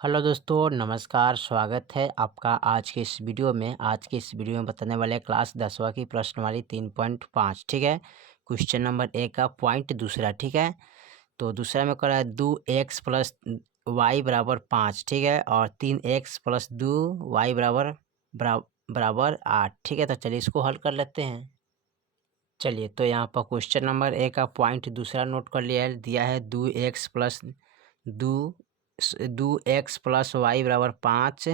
Hello दोस्तों, नमस्कार। स्वागत है आपका आज के इस वीडियो में। आज के इस वीडियो में बताने वाले हैं क्लास 10वीं की प्रश्नवाली 3.5। ठीक है, क्वेश्चन नंबर 1 का पॉइंट दूसरा। ठीक है, तो दूसरा में कर रहा है 2x प्लस वाई बराबर 5। ठीक है, और 3x प्लस 2y बराबर 8। ठीक है, तो चलिए इसको हल कर लेते हैं। चलिए, तो यहाँ पर क्वेश्चन नंबर 1 का पॉइंट दूसरा नोट कर लिया है। दिया है 2x प्लस वाई बराबर 5,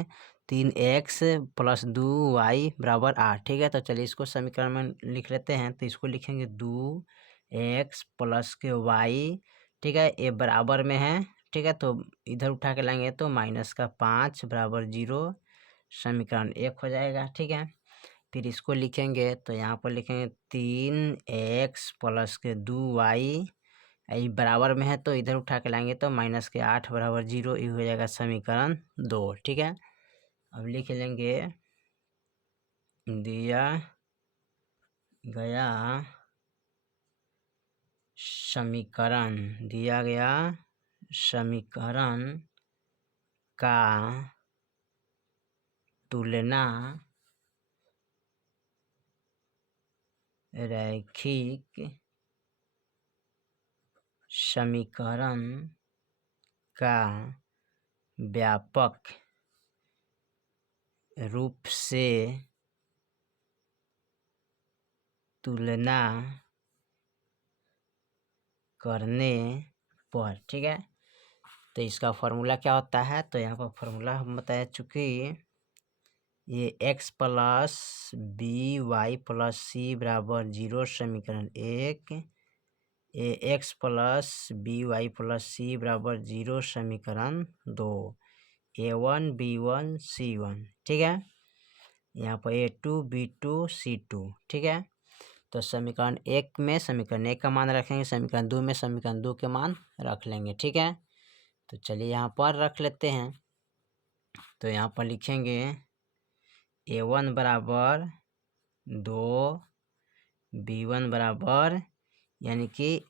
3x प्लस 2y बराबर 8। ठीक है, तो चलिए इसको समीकरण में लिख लेते हैं। तो इसको लिखेंगे 2x प्लस के y। ठीक है, ये बराबर में है। ठीक है, तो इधर उठा के लाएंगे तो माइनस का 5 बराबर 0, समीकरण 1 हो जाएगा। ठीक है, फिर इसको लिखेंगे तो यहाँ पर लिखेंगे 3x प्लस के 2y, ये बराबर में है तो इधर उठा के लाएंगे तो माइनस के 8 बराबर 0, ये हो जाएगा समीकरण 2। ठीक है, अब लिख लेंगे दिया गया समीकरण का तुलना रैखिक समीकरण का व्यापक रूप से तुलना करने पर। ठीक है, तो इसका फॉर्मूला क्या होता है, तो यहाँ पर फॉर्मूला हम बता चुके। ये x plus B Y plus C बराबर 0 समीकरण 1, ये x plus B Y plus C बराबर 0 समीकरण 2, a1 b1 c1। ठीक है, यहाँ पर a2 b2 c2। ठीक है, तो समीकरण 1 में समीकरण 1 का मान रखेंगे, समीकरण 2 में समीकरण 2 के मान रख लेंगे। ठीक है, तो चलिए यहाँ पर रख लेते हैं। तो यहाँ पर लिखेंगे a1 बराबर 2, b1 बराबर, यानी कि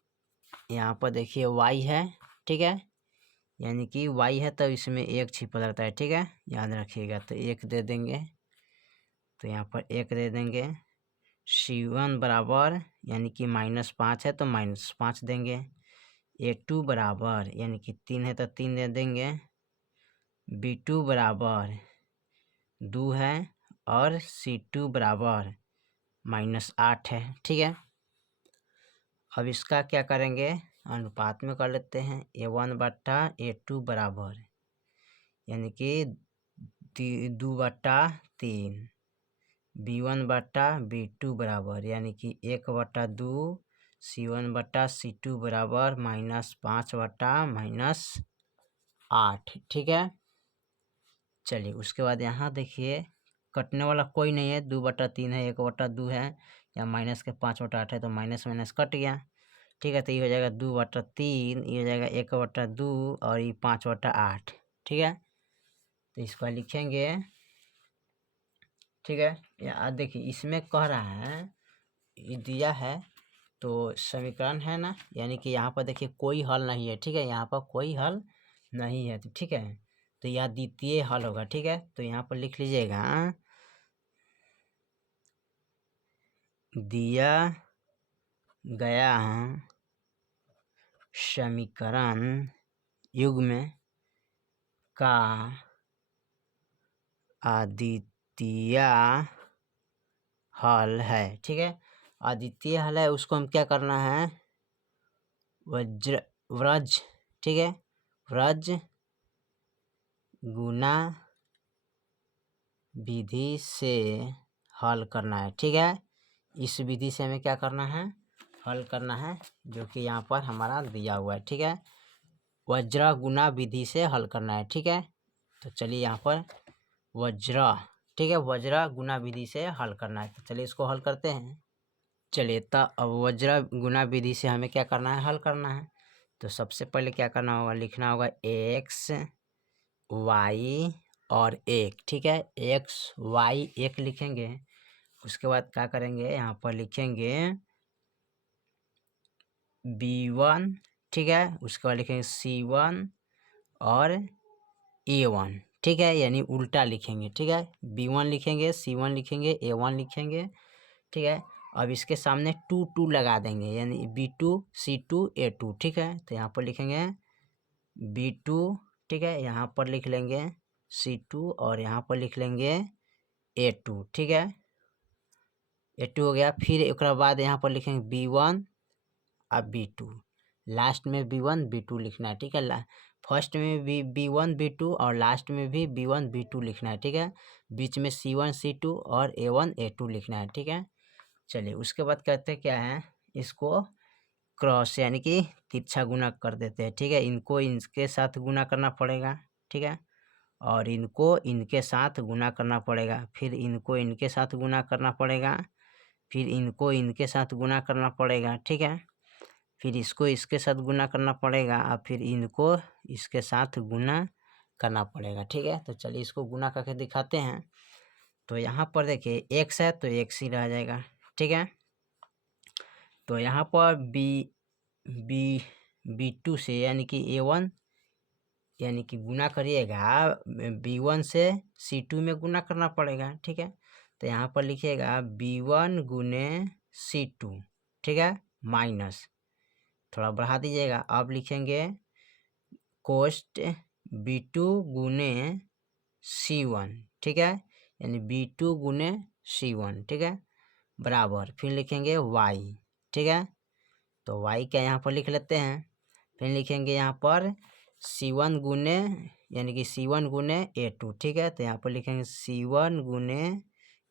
यहाँ पर देखिए y है। ठीक है, यानी कि y है तो इसमें 1 छिपा रहता है। ठीक है, याद रखिएगा। तो 1 दे देंगे, तो यहाँ पर 1 दे देंगे। c1 बराबर, यानी कि -5 है तो -5 देंगे। a2 बराबर, यानी कि 3 है तो 3 दे देंगे। b2 बराबर 2 है और c2 बराबर -8 है। ठीक है, अब इसका क्या करेंगे, अनुपात में कर लेते हैं। a1 बट्टा a2 बराबर, यानी कि 2/3, b1 बट्टा b2 बराबर, यानी कि 1/2, c1 बट्टा c2 बराबर -5 बट्टा -8। ठीक है, चलिए उसके बाद यहाँ देखिए कटने वाला कोई नहीं है, 2/3 है, 1/2 है, या -5/8 है तो माइनस माइनस कट गया। ठीक है, तो ये हो जाएगा 2/3, ये हो जाएगा 1/2 और ये 5/8। ठीक है, तो इसको लिखेंगे। ठीक है, या देखिए इसमें कह रहा है, ये दिया है तो समीकरण है ना, यानी कि यहाँ पर देखिए कोई हल नहीं है। ठीक है, यहाँ पर कोई हल नहीं है। ठीक है, तो यह द्वितीय हल होगा। ठीक है, तो यहाँ पर लिख लीजिएगा दिया गया समीकरण युग्म का अद्वितीय हल है। ठीक है, अद्वितीय हल है, उसको हम क्या करना है, व्रज। ठीक है, व्रज गुना विधि से हल करना है। ठीक है, इस विधि से हमें क्या करना है, हल करना है, जो कि यहाँ पर हमारा दिया हुआ है। ठीक है, वज्र गुना विधि से हल करना है। ठीक है, तो चलिए यहाँ पर वज्र, ठीक है, वज्र गुना विधि से हल करना है। तो चलिए इसको हल करते हैं। चलिए, तो अब वज्र गुना विधि से हमें क्या करना है, हल करना है। तो सबसे पहले क्या करना होगा, लिखना होगा x y और 1। ठीक है, x y 1 लिखेंगे। उसके बाद क्या करेंगे, यहाँ पर लिखेंगे b1। ठीक है, उसके बाद लिखेंगे c1 और A1, ठीक है, यानी उल्टा लिखेंगे, ठीक है। B1 लिखेंगे, C1 लिखेंगे, A1 लिखेंगे, ठीक है। अब इसके सामने 2 लगा देंगे, यानी B2 C2 A2, ठीक है। तो यहाँ पर लिखेंगे B2, ठीक है, यहाँ पर लिख लेंगे C2 और यहाँ पर लिख लेंगे A2, ठीक है। A2 हो गया। फिर एक बाद यहाँ पर लिखेंगे B1 और B2, लास्ट में B1 B2 लिखना है, ठीक है। फर्स्ट में भी B1 B2 और लास्ट में भी B1 B2 लिखना है, ठीक है। बीच में C1 C2 और A1 A2 लिखना है, ठीक है। चलिए उसके बाद कहते हैं क्या है, इसको क्रॉस यानी कि तिरछा गुना कर देते हैं, ठीक है। इनको इनके साथ गुना करना पड़ेगा, ठीक है, और इनको इनके साथ गुना करना पड़ेगा, फिर इनको इनके साथ गुना करना पड़ेगा, फिर इनको इनके साथ गुना करना पड़ेगा, ठीक है। फिर इसको इसके साथ गुना करना पड़ेगा और फिर इनको इसके साथ गुना करना पड़ेगा, ठीक है। तो चलिए इसको गुना करके दिखाते हैं। तो यहाँ पर देखिए x है तो x ही रह जाएगा, ठीक है। तो यहाँ पर B2 से यानी कि A1 यानी कि गुना करिएगा, B1 से C2 में गुना करना पड़ेगा, ठीक है। तो यहाँ पर लिखिएगा B1 गुने C2, ठीक है, माइनस, थोड़ा बढ़ा दीजिएगा। अब लिखेंगे कोस्ट B2 गुने C1, ठीक है, यानी B2 गुने C1, ठीक है, बराबर। फिर लिखेंगे y, ठीक है। तो y क्या यहाँ पर लिख लेते हैं। फिर लिखेंगे यहाँ पर C1 गुने यानी कि C1 गुने A2, ठीक है। तो यहाँ पर लिखेंगे C1 गुने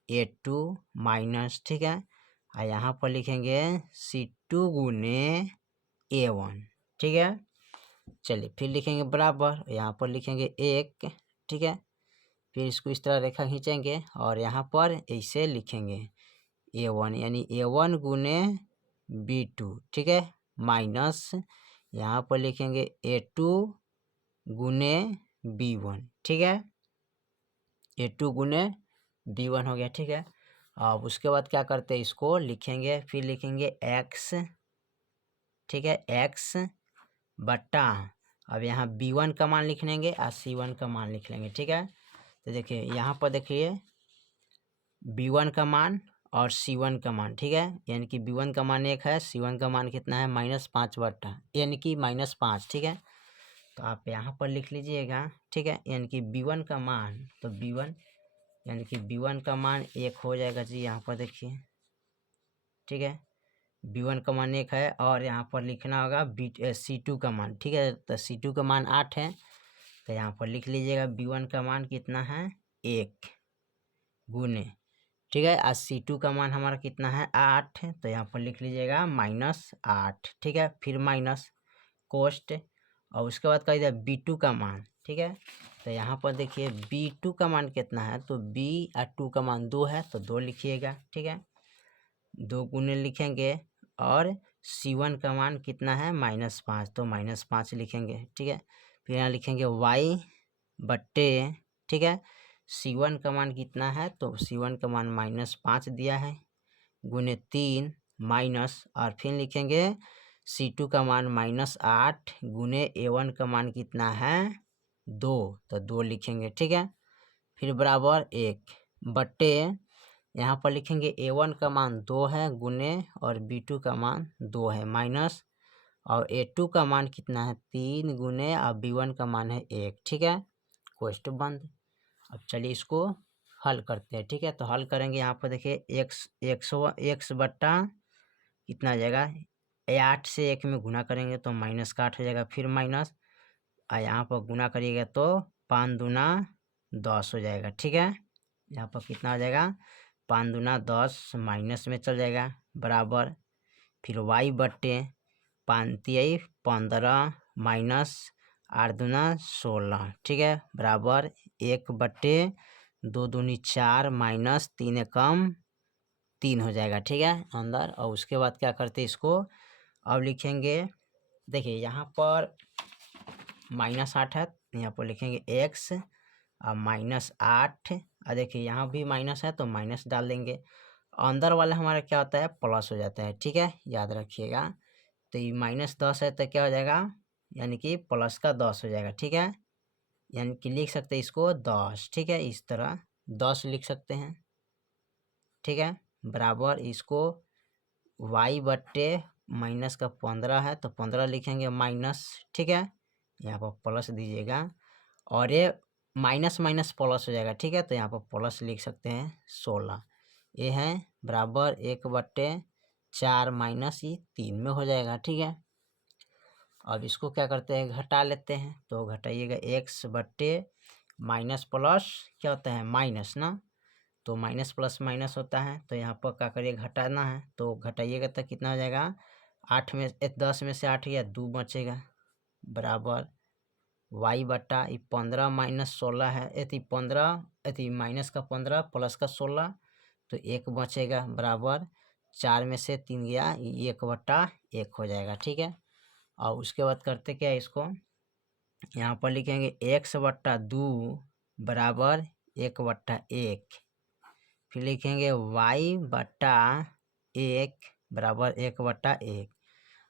A2 माइनस, ठीक है, और यहाँ पर लिखेंगे C2 गुने A1, ठीक है। चलिए फिर लिखेंगे बराबर, यहाँ पर लिखेंगे 1, ठीक है। फिर इसको इस तरह रेखा खींचेंगे और यहाँ पर ऐसे लिखेंगे A1 यानी A1 गुने B2, ठीक है, माइनस यहाँ पर लिखेंगे A2 गुने B1, ठीक है, A2 गुने B1 हो गया, ठीक है। अब उसके बाद क्या करते हैं, इसको लिखेंगे, फिर लिखेंगे x, ठीक है, x बट्टा, अब यहाँ B1 का मान लिख लेंगे और C1 का मान लिख लेंगे, ठीक है। तो देखिए यहाँ पर देखिए B1 का मान और C1 का मान, ठीक है, यानी कि B1 का मान 1 है, C1 का मान कितना है -5 बट्टा यानी कि -5, ठीक है। तो आप यहाँ पर लिख लीजिएगा, ठीक है, यानी कि B1 का मान, तो B1 यानी कि B1 का मान 1 हो जाएगा जी, यहाँ पर देखिए, ठीक है। B1 का मान 1 है और यहाँ पर लिखना होगा C2 का मान, ठीक है। तो C2 का मान 8 है, तो यहाँ पर लिख लीजिएगा B1 का मान कितना है 1 गुने, ठीक है, और C2 का मान हमारा कितना है 8, तो यहाँ पर लिख लीजिएगा -8, ठीक है। फिर माइनस कोस्ट, और उसके बाद कह दिया B2 का मान, ठीक है। तो यहाँ पर देखिए B2 का मान कितना है, तो B और 2 का मान 2 है, तो 2 लिखिएगा, ठीक है, 2 गुने लिखेंगे। और C1 का मान कितना है -5, तो -5 लिखेंगे, ठीक है। फिर यहाँ लिखेंगे y बट्टे, ठीक है, C1 का मान कितना है, तो C1 का मान -5 दिया है, गुने 3 माइनस, और फिर लिखेंगे C2 का मान -8 गुने A1 का मान कितना है 2, तो 2 लिखेंगे, ठीक है। फिर बराबर 1 बट्टे, यहाँ पर लिखेंगे A1 का मान 2 है गुने, और B2 का मान 2 है माइनस, और A2 का मान कितना है 3 गुने, और B1 का मान है 1, ठीक है, क्वेश्चन बंद। अब चलिए इसको हल करते हैं, ठीक है। तो हल करेंगे, यहाँ पर देखिए x बट्टा कितना आ जाएगा, 8 से 1 में गुना करेंगे तो माइनस का 8 हो जाएगा, फिर माइनस, और यहाँ पर गुना करिएगा तो 5 दूना 10 हो जाएगा, ठीक है। यहाँ पर कितना हो जाएगा 5 दूना 10, माइनस में चल जाएगा, बराबर। फिर y बट्टे 5 तिहाई 15 माइनस 8 दूना 16, ठीक है, बराबर 1 बट्टे 2 दूनी 4 माइनस 3 एकम 3 हो जाएगा, ठीक है, अंदर। और उसके बाद क्या करते हैं इसको, अब लिखेंगे, देखिए यहाँ पर -8 है, यहाँ पर लिखेंगे x और -8, और देखिए यहाँ भी माइनस है तो माइनस डाल देंगे, अंदर वाला हमारा क्या होता है प्लस हो जाता है, ठीक है, याद रखिएगा। तो ये -10 है तो क्या हो जाएगा, यानी कि प्लस का 10 हो जाएगा, ठीक है, यानी कि लिख सकते हैं इसको 10, ठीक है, इस तरह 10 लिख सकते हैं, ठीक है, बराबर इसको y बट्टे माइनस का 15 है तो 15 लिखेंगे माइनस, ठीक है, यहाँ पर प्लस दीजिएगा और ये माइनस माइनस प्लस हो जाएगा, ठीक है, तो यहाँ पर प्लस लिख सकते हैं 16, ये है बराबर 1/4 माइनस ये 3 में हो जाएगा, ठीक है। अब इसको क्या करते हैं, घटा लेते हैं, तो घटाइएगा x बट्टे माइनस प्लस क्या होता है माइनस ना, तो माइनस प्लस माइनस होता है, तो यहाँ पर क्या करिए घटाना है, तो घटाइएगा तो कितना हो जाएगा 10 में से 8 या 2 बचेगा, बराबर y बट्टा 15 माइनस 16 है, यदि 15 माइनस का 15 प्लस का 16 तो 1 बचेगा, बराबर 4 में से 3 गया 1/1 हो जाएगा, ठीक है। और उसके बाद करते क्या है, इसको यहाँ पर लिखेंगे x बट्टा 2 बराबर 1/1, फिर लिखेंगे y बट्टा 1 बराबर 1/1।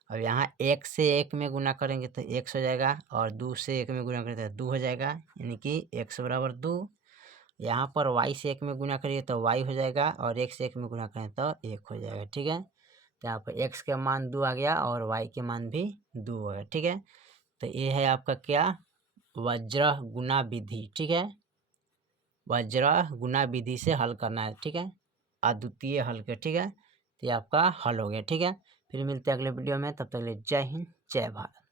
अब यहाँ 1 से 1 में गुना करेंगे तो x हो जाएगा और 2 से 1 में गुना करेंगे तो 2 हो जाएगा, यानी कि x बराबर 2। यहाँ पर y से 1 में गुना करिए तो y हो जाएगा और x से 1 में गुना करें तो 1 हो जाएगा, ठीक है। तो यहाँ पर x का मान 2 आ गया और y के मान भी 2 हो गया, ठीक है। तो ये है आपका क्या, वज्र गुना विधि, ठीक है, वज्र गुना विधि से हल करना है, ठीक है, अद्वितीय हल के, ठीक है। तो ये आपका हल हो गया, ठीक है। फिर मिलते हैं अगले वीडियो में, तब तक के लिए जय हिंद जय भारत।